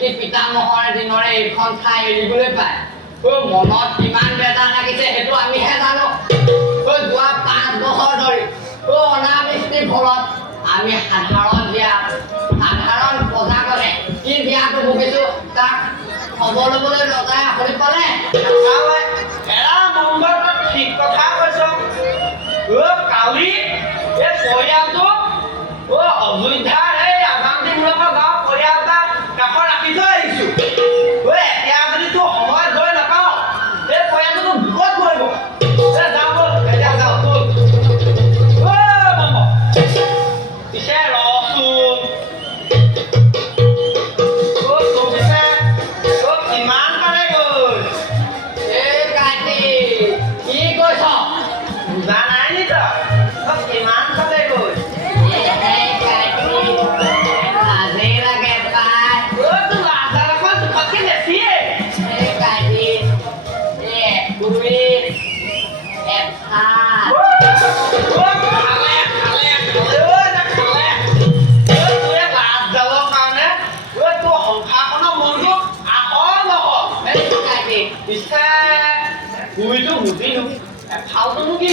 পিতৃ পিতামহৰ দিনৰে এইখন ঠাই এৰিবলৈ পায় মনত কিমান বেদা লাগিছে সেইটো আমিহে জানো যোৱা 5 বছৰ ধৰি অনাবৃষ্টিৰ ফলত আমি সাধাৰণ প্ৰজাগণে কি বিয়াটো ভুগিছো তাক খবৰ ল'বলৈ ৰজাই আপুনি পালে ঠিক কথা কৈছ কালি এই পৰিয়ালটো অযোধ্যাৰ এই আজান্তিমূলকৰ গাঁৱৰ পৰিয়াল এটা কাষত ৰাখি থৈ আহিছো এতিয়া যদি তোৰ সময়ত গৈ নাপাওঁ এই পৰিয়ালটো বিপদ পৰিব যাওঁ ব'ল এতিয়া যাওঁ ব'ল পিছে ৰচোন কিমান পাৰে গ'ল এই কাটি কি কৈছ বুজা নাই নি তই কিমান চলে গ'ল লাজেই লাগে পাই তোৰ লাজাৰ আকৌ জোখতকৈ বেছিয়ে এই কাটি একুৰি এঠাই পিছে তুইতো বুজিলো ফালতুনো কি